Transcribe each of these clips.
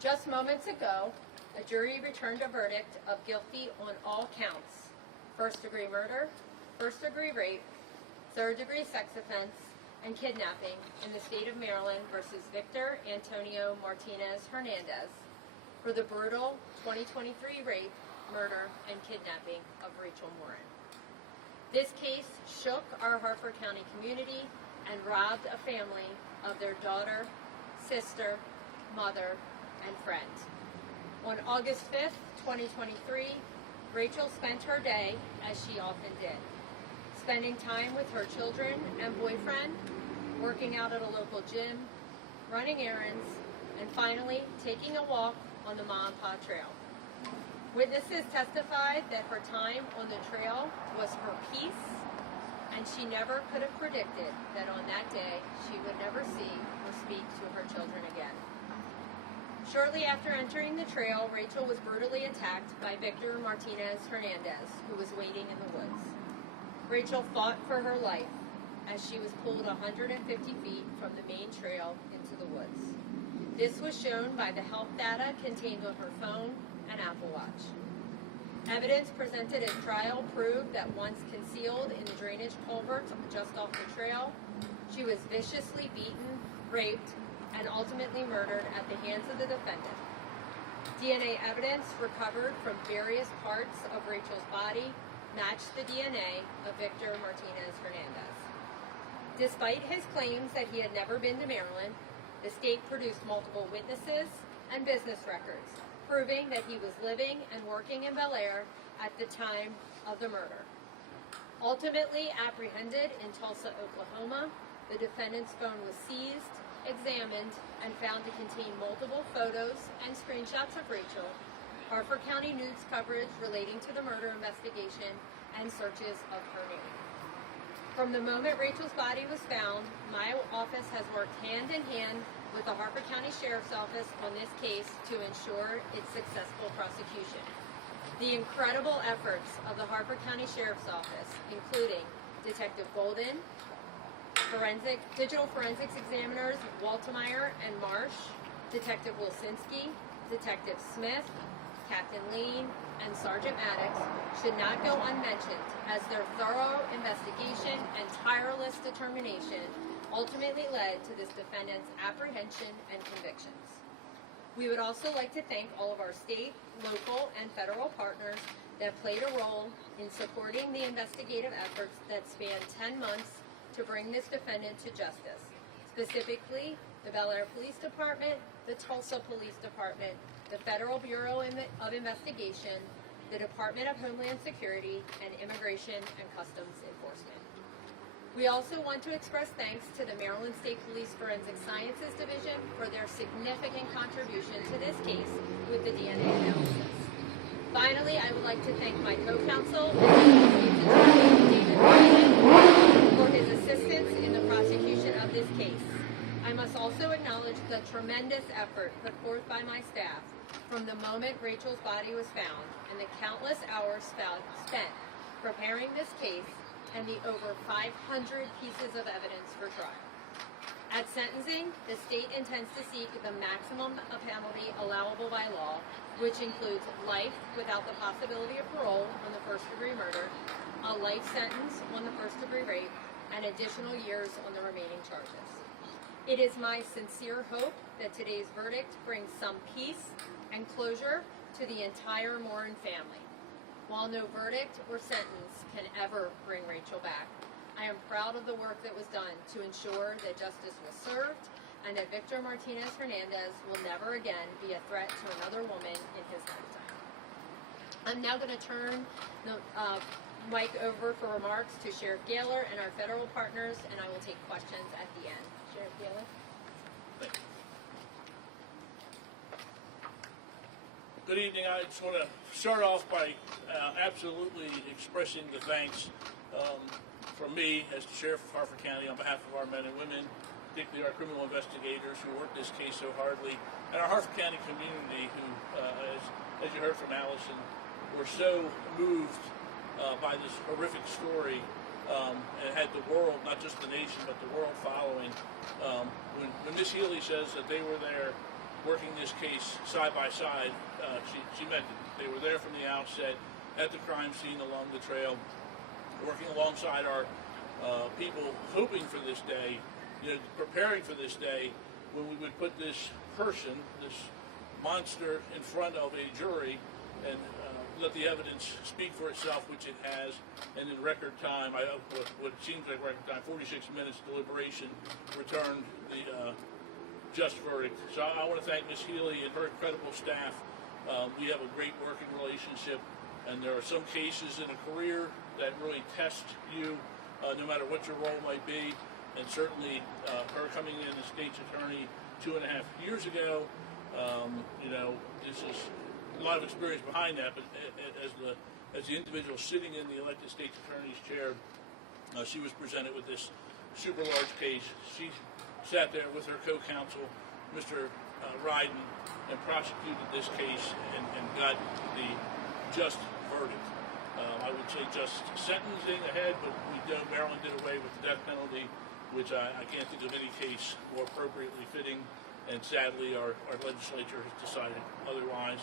Just moments ago, a jury returned a verdict of guilty on all counts: first-degree murder, first-degree rape, third-degree sex offense, and kidnapping in the state of Maryland versus Victor Antonio Martinez-Hernandez for the brutal 2023 rape, murder, and kidnapping of Rachel Morin. This case shook our Harford County community and robbed a family of their daughter, sister, mother, and friend. On August 5th, 2023, Rachel spent her day, as she often did, spending time with her children and boyfriend, working out at a local gym, running errands, and finally taking a walk on the Ma and Pa Trail. Witnesses testified that her time on the trail was her peace, and she never could have predicted that on that day she would never see or speak to her children again. Shortly after entering the trail, Rachel was brutally attacked by Victor Martinez-Hernandez, who was waiting in the woods. Rachel fought for her life as she was pulled 150 feet from the main trail into the woods. This was shown by the health data contained on her phone and Apple Watch. Evidence presented at trial proved that once concealed in the drainage culvert just off the trail, she was viciously beaten, raped, and ultimately murdered at the hands of the defendant. DNA evidence recovered from various parts of Rachel's body matched the DNA of Victor Martinez-Hernandez. Despite his claims that he had never been to Maryland, the state produced multiple witnesses and business records, proving that he was living and working in Bel Air at the time of the murder. Ultimately apprehended in Tulsa, Oklahoma, the defendant's phone was seized, examined, and found to contain multiple photos and screenshots of Rachel, Harford County news coverage relating to the murder investigation, and searches of her name. From the moment Rachel's body was found, my office has worked hand in hand with the Harford County Sheriff's Office on this case to ensure its successful prosecution. The incredible efforts of the Harford County Sheriff's Office, including Detective Golden, digital forensics examiners Waltemeyer and Marsh, Detective Wilsinski, Detective Smith, Captain Lean, and Sergeant Maddox should not go unmentioned, as their thorough investigation and tireless determination ultimately led to this defendant's apprehension and convictions. We would also like to thank all of our state, local, and federal partners that played a role in supporting the investigative efforts that spanned 10 months to bring this defendant to justice, specifically the Bel Air Police Department, the Tulsa Police Department, the Federal Bureau of Investigation, the Department of Homeland Security, and Immigration and Customs Enforcement. We also want to express thanks to the Maryland State Police Forensic Sciences Division for their significant contribution to this case with the DNA analysis. Finally, I would like to thank my co-counsel, David Ryan, for his assistance in the prosecution of this case. I must also acknowledge the tremendous effort put forth by my staff from the moment Rachel's body was found and the countless hours spent preparing this case and the over 500 pieces of evidence for trial. At sentencing, the state intends to seek the maximum penalty allowable by law, which includes life without the possibility of parole on the first-degree murder, a life sentence on the first-degree rape, and additional years on the remaining charges. It is my sincere hope that today's verdict brings some peace and closure to the entire Morin family. While no verdict or sentence can ever bring Rachel back, I am proud of the work that was done to ensure that justice was served and that Victor Martinez-Hernandez will never again be a threat to another woman in his lifetime. I'm now going to turn the mic over for remarks to Sheriff Gaylor and our federal partners, and I will take questions at the end. Sheriff Gaylor. Good evening. I just want to start off by absolutely expressing the thanks from me as the Sheriff of Harford County on behalf of our men and women, particularly our criminal investigators who worked this case so hardly, and our Harford County community who, as you heard from Alison, were so moved by this horrific story and had the world, not just the nation, but the world following. When Ms. Healey says that they were there working this case side by side, she meant it. They were there from the outset at the crime scene along the trail, working alongside our people, hoping for this day, preparing for this day when we would put this person, this monster, in front of a jury and let the evidence speak for itself, which it has, and in record time, what seems like record time, 46 minutes deliberation, returned the just verdict. So I want to thank Ms. Healey and her incredible staff. We have a great working relationship, and there are some cases in a career that really test you, no matter what your role might be, and certainly her coming in as state's attorney 2.5 years ago, this is a lot of experience behind that, but as the individual sitting in the elected state's attorney's chair, she was presented with this super large case. She sat there with her co-counsel, Mr. Ryden, and prosecuted this case and got the just verdict. I would say just sentencing ahead, but Maryland did away with the death penalty, which I can't think of any case more appropriately fitting, and sadly our legislature has decided otherwise.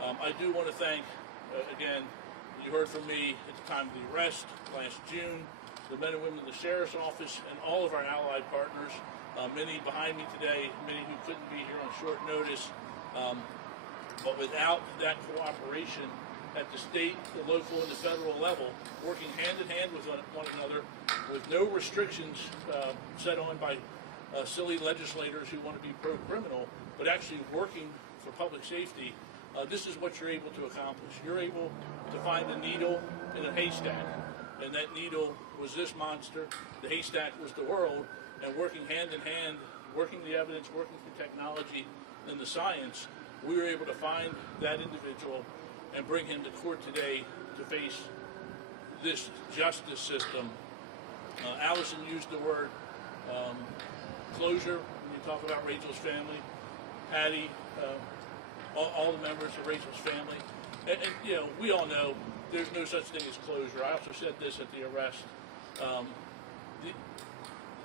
I do want to thank, again, you heard from me at the time of the arrest last June, the men and women of the Sheriff's Office and all of our allied partners, many behind me today, many who couldn't be here on short notice, but without that cooperation at the state, the local, and the federal level, working hand in hand with one another, with no restrictions set on by silly legislators who want to be pro-criminal, but actually working for public safety, this is what you're able to accomplish. You're able to find a needle in a haystack, and that needle was this monster. The haystack was the world, and working hand in hand, working the evidence, working the technology and the science, we were able to find that individual and bring him to court today to face this justice system. Alison used the word closure when you talk about Rachel's family. Patty, all the members of Rachel's family. And we all know there's no such thing as closure. I also said this at the arrest.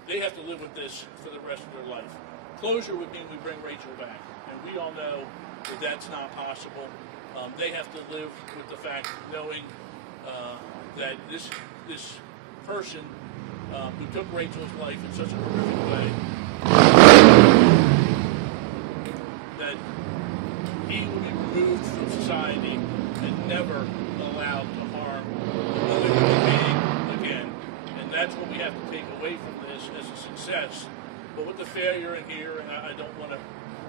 They have to live with this for the rest of their life. Closure would mean we bring Rachel back. And we all know that that's not possible. They have to live with the fact, knowing that this person who took Rachel's life in such a horrific way, that he will be removed from society and never allowed to harm another human being again. And that's what we have to take away from this as a success. But with the failure in here, and I don't want to,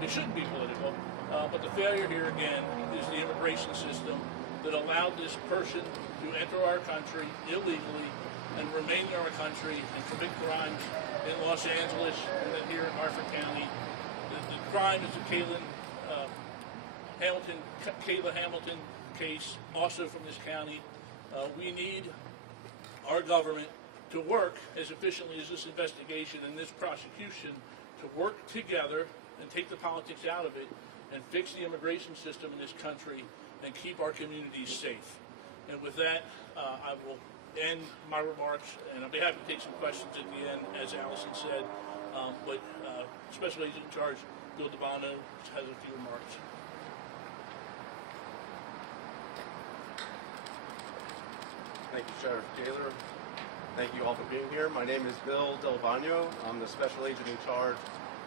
it shouldn't be political, but the failure here again is the immigration system that allowed this person to enter our country illegally and remain in our country and commit crimes in Los Angeles and then here in Harford County. The crime is the Kayla Hamilton case, also from this county. We need our government to work as efficiently as this investigation and this prosecution to work together and take the politics out of it and fix the immigration system in this country and keep our communities safe. And with that, I will end my remarks, and I'll be happy to take some questions at the end, as Alison said. But Special Agent in Charge Bill DeBono has a few remarks. Thank you, Sheriff Taylor. Thank you all for being here. My name is Bill DeBono. I'm the Special Agent in charge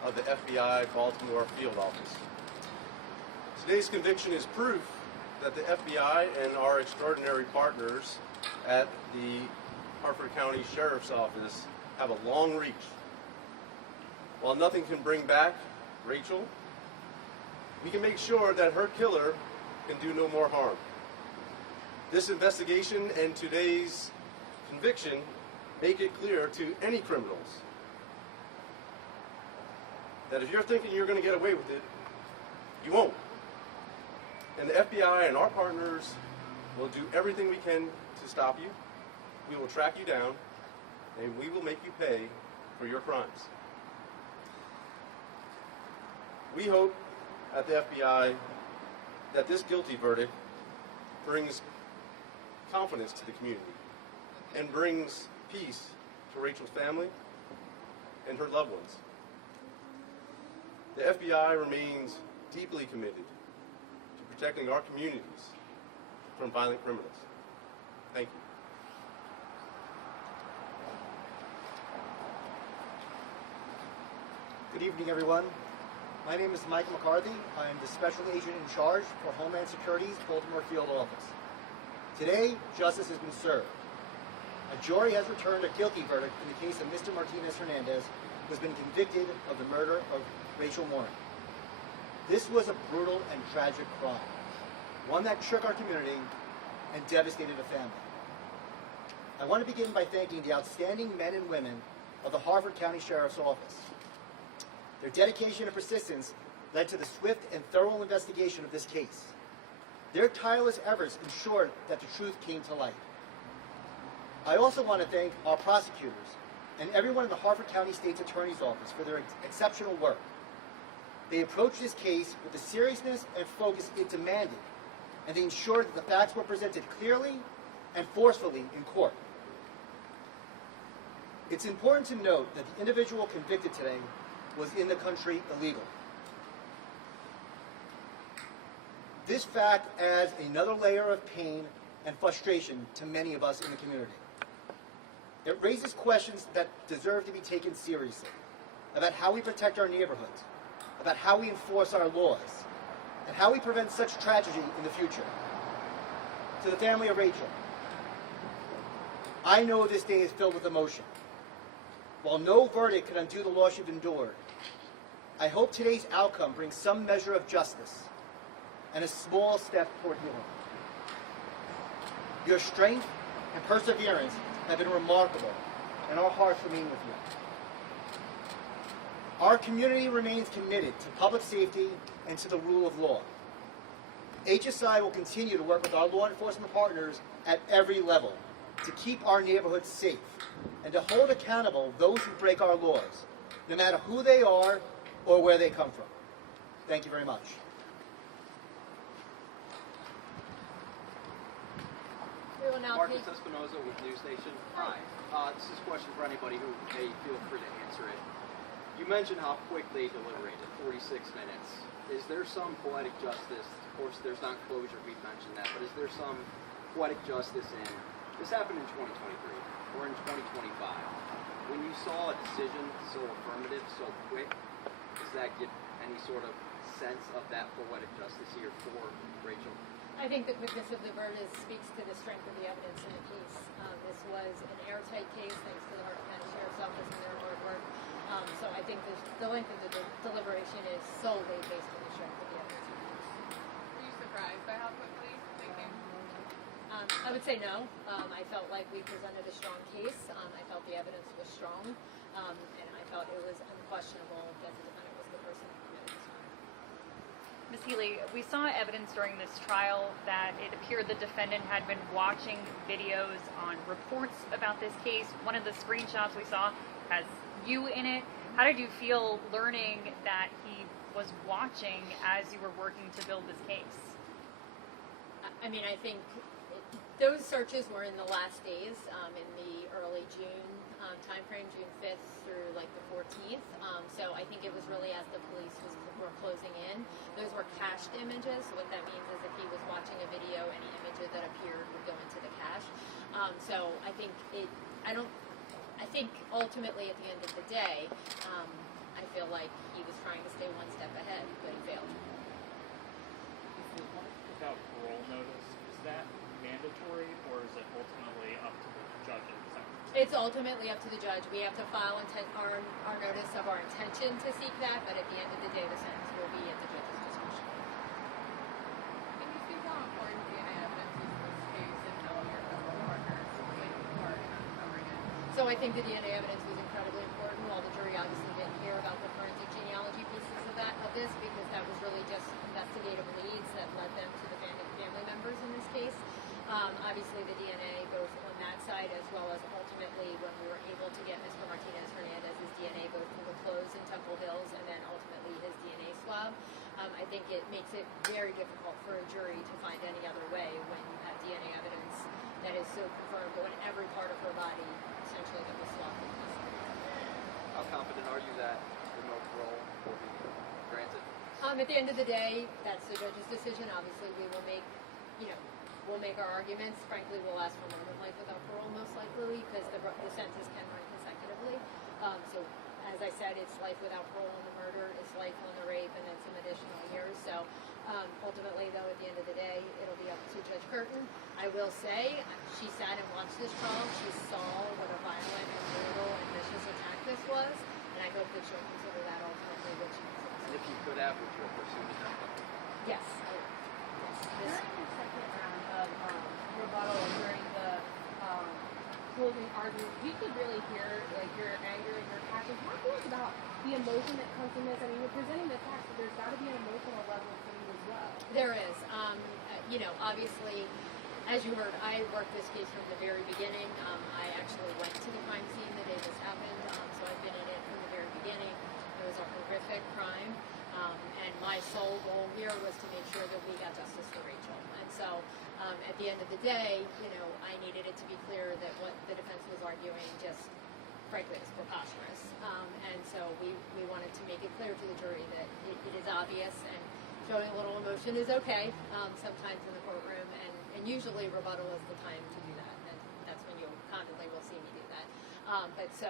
of the FBI Baltimore Field Office. Today's conviction is proof that the FBI and our extraordinary partners at the Harford County Sheriff's Office have a long reach. While nothing can bring back Rachel, we can make sure that her killer can do no more harm. This investigation and today's conviction make it clear to any criminals that if you're thinking you're going to get away with it, you won't. And the FBI and our partners will do everything we can to stop you. We will track you down, and we will make you pay for your crimes. We hope at the FBI that this guilty verdict brings confidence to the community and brings peace to Rachel's family and her loved ones. The FBI remains deeply committed to protecting our communities from violent criminals. Thank you. Good evening, everyone. My name is Mike McCarthy. I am the Special Agent in charge for Homeland Security's Baltimore Field Office. Today, justice has been served. A jury has returned a guilty verdict in the case of Mr. Martinez-Hernandez, who has been convicted of the murder of Rachel Morin. This was a brutal and tragic crime, one that shook our community and devastated a family. I want to begin by thanking the outstanding men and women of the Harford County Sheriff's Office. Their dedication and persistence led to the swift and thorough investigation of this case. Their tireless efforts ensured that the truth came to light. I also want to thank our prosecutors and everyone in the Harford County State's Attorney's Office for their exceptional work. They approached this case with the seriousness and focus it demanded, and they ensured that the facts were presented clearly and forcefully in court. It's important to note that the individual convicted today was in the country illegal. This fact adds another layer of pain and frustration to many of us in the community. It raises questions that deserve to be taken seriously about how we protect our neighborhoods, about how we enforce our laws, and how we prevent such tragedy in the future. To the family of Rachel, I know this day is filled with emotion. While no verdict can undo the loss you've endured, I hope today's outcome brings some measure of justice and a small step toward healing. Your strength and perseverance have been remarkable, and our hearts remain with you. Our community remains committed to public safety and to the rule of law. HSI will continue to work with our law enforcement partners at every level to keep our neighborhoods safe and to hold accountable those who break our laws, no matter who they are or where they come from. Thank you very much. We will now Marcus take... Espinoza with News Station. Hi. This is a question for anybody who may feel free to answer it. You mentioned how quick they deliberated, 46 minutes. Is there some poetic justice? Of course, there's not closure, we've mentioned that, but is there some poetic justice in, this happened in 2023, or in 2025. When you saw a decision so affirmative, so quick, does that give any sort of sense of that poetic justice here for Rachel? I think the quickness of the verdict speaks to the strength of the evidence in the case. This was an airtight case, thanks to the Harford County Sheriff's Office and their hard work. So I think the length of the deliberation is solely based on the strength of the evidence in the case. Were you surprised by how quickly they came? I would say no. I felt like we presented a strong case. I felt the evidence was strong, and I felt it was unquestionable that the defendant was the person who committed this crime. Ms. Healey, we saw evidence during this trial that it appeared the defendant had been watching videos on reports about this case. One of the screenshots we saw has you in it. How did you feel learning that he was watching as you were working to build this case? I mean, I think those searches were in the last days, in the early June timeframe, June 5th through like the 14th. So I think it was really as the police were closing in. Those were cached images. So what that means is if he was watching a video, any image that appeared would go into the cache. So I think I think ultimately at the end of the day, I feel like he was trying to stay one step ahead, but he failed. Without parole notice, is that mandatory or is it ultimately up to the judges? It's ultimately up to the judge. We have to file our notice of our intention to seek that, but at the end of the day, the sentence will be at the judge's discretion. Can you speak how important DNA evidence is in this case and how your fellow partners played a part in uncovering it? So I think the DNA evidence was incredibly important. While the jury obviously didn't hear about the forensic genealogy pieces of this, because that was really just investigative leads that led them to the family members in this case. Obviously, the DNA goes on that side, as well as ultimately when we were able to get Mr. Martinez-Hernandez's DNA both from the clothes in Temple Hills and then ultimately his DNA swab. I think it makes it very difficult for a jury to find any other way when you have DNA evidence that is so confirmed on every part of her body, essentially, that was swabbed. How confident are you that the no parole will be? At the end of the day, that's the judge's decision. Obviously, we will make, we'll make our arguments. Frankly, we'll ask for more than life without parole, most likely, because the sentences can run consecutively. So, as I said, it's life without parole on the murder, it's life on the rape, and then some additional years. So, ultimately, though, at the end of the day, it'll be up to Judge Curtin. I will say, she sat and watched this trial. She saw what a violent and brutal and vicious attack this was, and I hope that she'll consider that ultimately what she considers. And if you could have, would you have pursued the death penalty? Yes, I would. Yes. During the second round of rebuttal, during the closing argument, we could really hear like your anger and your passion. Talk to us about the emotion that comes from this. I mean, you're presenting the facts, but there's got to be an emotional level for you as well. There is. Obviously, as you heard, I worked this case from the very beginning. I actually went to the crime scene the day this happened, so I've been in it from the very beginning. It was a horrific crime, and my sole goal here was to make sure that we got justice for Rachel. And so, at the end of the day, I needed it to be clear that what the defense was arguing just, frankly, is preposterous. And so we wanted to make it clear to the jury that it is obvious, and showing a little emotion is okay sometimes in the courtroom, and usually rebuttal is the time to do that, and that's when you commonly will see me do that. But so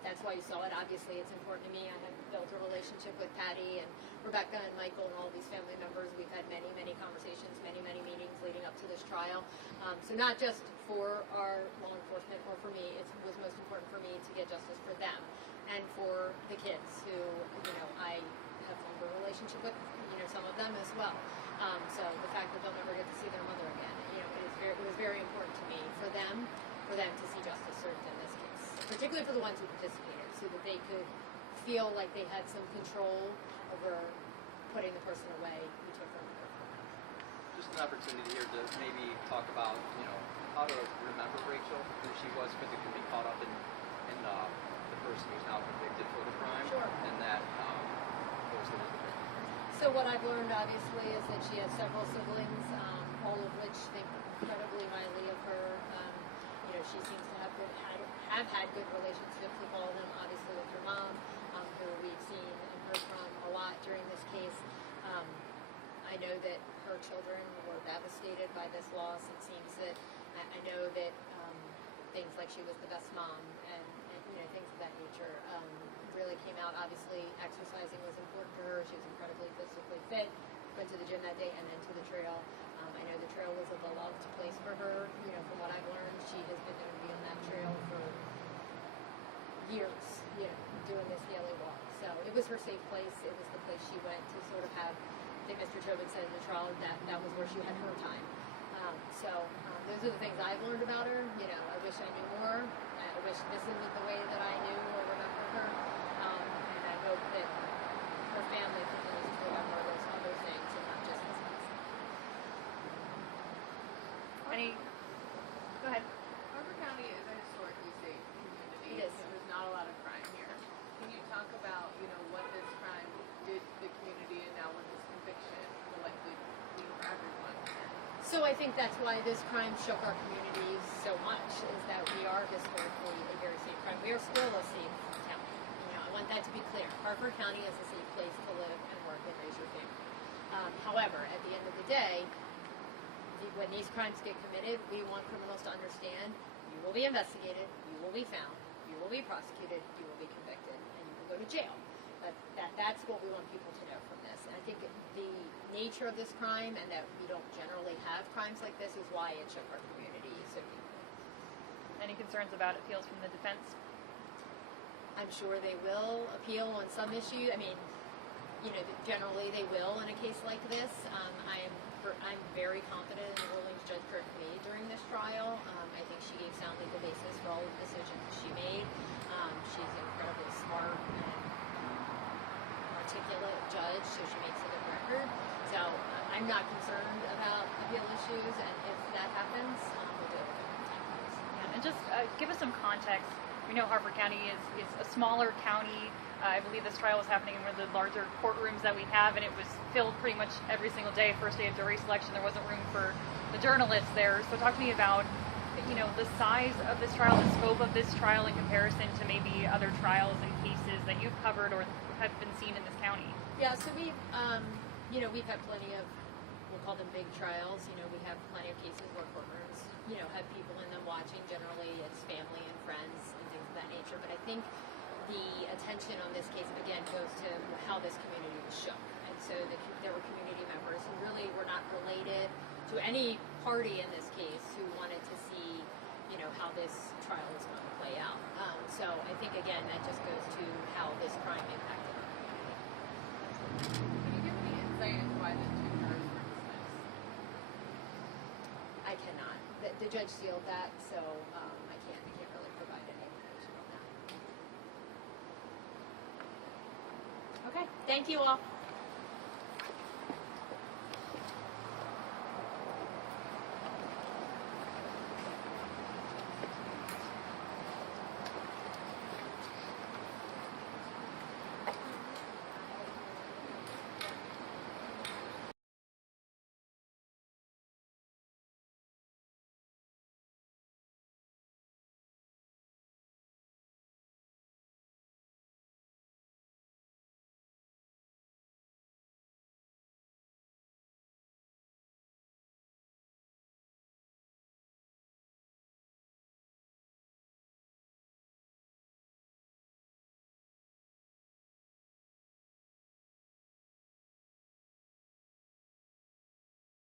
that's why you saw it. Obviously, it's important to me. I have built a relationship with Patty and Rebecca and Michael and all these family members. We've had many, many conversations, many, many meetings leading up to this trial. So not just for our law enforcement or for me, it was most important for me to get justice for them and for the kids who, I have formed a relationship with, some of them as well. So the fact that they'll never get to see their mother again, it was very important to me for them to see justice served in this case, particularly for the ones who participated, so that they could feel like they had some control over putting the person away who took them. Just an opportunity here to maybe talk about, how to remember Rachel, who she was, because it can be caught up in the person who's now convicted for the crime. Sure. And that person is the victim. So what I've learned, obviously, is that she has several siblings, all of which think incredibly highly of her. She seems to have had good relationships with all of them, obviously with her mom, who we've seen and heard from a lot during this case. I know that her children were devastated by this loss. It seems that I know that things like she was the best mom and things of that nature really came out. Obviously, exercising was important to her. She was incredibly physically fit. Went to the gym that day and then to the trail. I know the trail was a beloved place for her. From what I've learned, she has been known to be on that trail for years, doing this daily walk. So it was her safe place. It was the place she went to sort of have, I think Mr. Tobin said in the trial, that was where she had her time. Those are the things I've learned about her. I wish I knew more. I wish this isn't the way that I knew or remember her. And I hope that her family continues to remember those other things and not just this case. Go ahead. Harford County is a historically safe community. It is. There's not a lot of crime here. Can you talk about, what this crime did to the community, and now with this conviction will likely be for everyone? So I think that's why this crime shook our community so much, is that we are historically a very safe crime. We are still a safe county. I want that to be clear. Harford County is a safe place to live and work and raise your family. However, at the end of the day, when these crimes get committed, we want criminals to understand you will be investigated, you will be found, you will be prosecuted, you will be convicted, and you will go to jail. That's what we want people to know from this. And I think the nature of this crime, and that we don't generally have crimes like this, is why it shook our community so deeply. Any concerns about appeals from the defense? I'm sure they will appeal on some issue. I mean, generally they will in a case like this. I'm very confident in the rulings Judge Curtin made during this trial. I think she gave sound legal basis for all of the decisions she made. She's an incredibly smart and articulate judge, so she makes a good record. So I'm not concerned about appeal issues, and if that happens, we'll do it. Yeah, and just give us some context. We know Harford County is a smaller county. I believe this trial was happening in one of the larger courtrooms that we have, and it was filled pretty much every single day. First day of jury selection, there wasn't room for the journalists there. So talk to me about, the size of this trial, the scope of this trial in comparison to maybe other trials and cases that you've covered or have been seen in this county? Yeah, so we've had plenty of, we'll call them big trials. We have plenty of cases where courtrooms, have people in them watching. Generally, it's family and friends and things of that nature. But I think the attention on this case, again, goes to how this community was shook. And so there were community members who really were not related to any party in this case who wanted to see, how this trial was going to play out. So I think, again, that just goes to how this crime impacted our community. Can you give any insight into why the two jurors were dismissed? I cannot. The judge sealed that, so I can't really provide any information on that. Okay, thank you all.